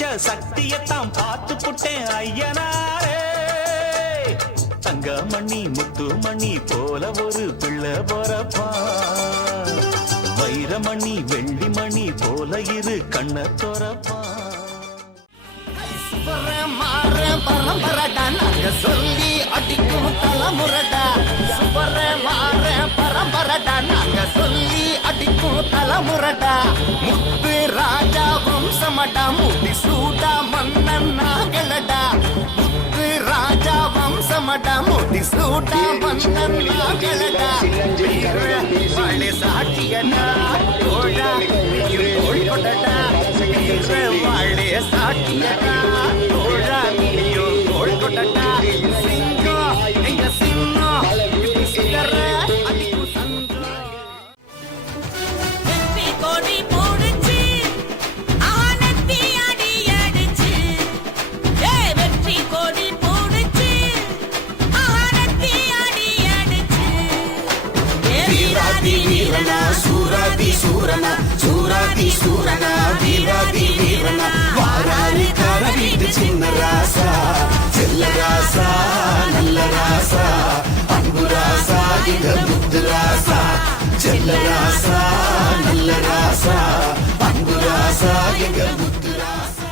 வச்ச சக்தியத்தான் பார்த்து புட்டேன் ஐயனாரே. தங்கமணி முத்துமணி போல ஒரு பிள்ளை பொறப்பா, வைரமணி வெள்ளிமணி போல இரு கண்ண தொரப்பா. பரம்பரடா நாங்க சொல்லி அடிக்கும் தலைமுறடா. சுபர மாற பரம்பரடா நாங்க சொல்லி அடிக்கும் தலைமுறடா. முத்து ராஜா வம்சமடா முடி சூடா மன்னன் நாங்களடா. முத்து ராஜா வம்சமடா முடி சூடா மன்னன் நாங்களடா. வாழை சாட்சியடா தோழா நீயும் தோள் கொடடா. வாழை சாட்சியடா தோழா நீயும் தோள் கொடடா. சிங்கம் எங்க சிங்கம் சிகர அடிக்கும் சங்கம். வெற்றி கொடி போடுச்சு ஆனத்தி அடி அடிச்சு. வெற்றி கொடி போடுச்சு ஆனத்தி அடி அடிச்சு. வீராதி வீரனா சூராதி சூரனா சூராதி சூரனா வீராதி வீரனா. வாராரு கார வீட்டு சின்ன ராசா செல்ல ராசா நல்ல ராசா அன்பு ராசா எங்க முத்து ராசா. செல்ல ராசா நல்ல ராசா அன்பு ராசா எங்க முத்து ராசா.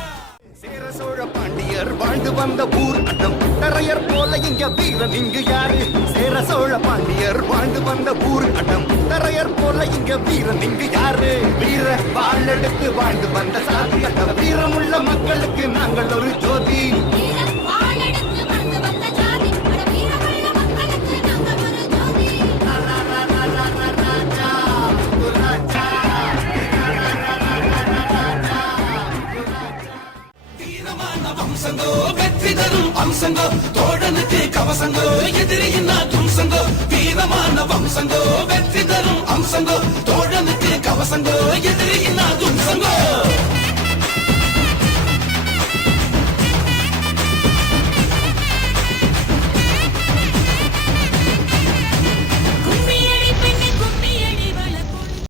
சேர சோழ பாண்டியர் வாழ்ந்து வந்த ஊர் அடம் தரையர் போல இங்க வீரன் இங்கு யாரு. சேர சோழ பாண்டியர் வாழ்ந்து வந்த ஊர் அடம் தரையர் போல இங்க வீரன் இங்கு யாரு. வீர வாழெடுத்து வாழ்ந்து வந்த சாதி அடம் வீரமுள்ள மக்களுக்கு நாங்கள் ஒரு ஜோதி. வாழெடுத்து வந்து வந்த ஜாதி அட வீரமுள்ள மக்களுக்கு நாங்கள் ஒரு ஜோதி. வம்சங்கோ வெற்றி தரும் அம்சங்கோ தோழனுக்கு கவசங்கோ எதிரியின் தும்சங்கோ. வீரமான வம்சங்கோ வெற்றி தரும் அம்சங்கோ தோழனுக்கு கவசங்கோ எதிரியின் தும்சங்கோ.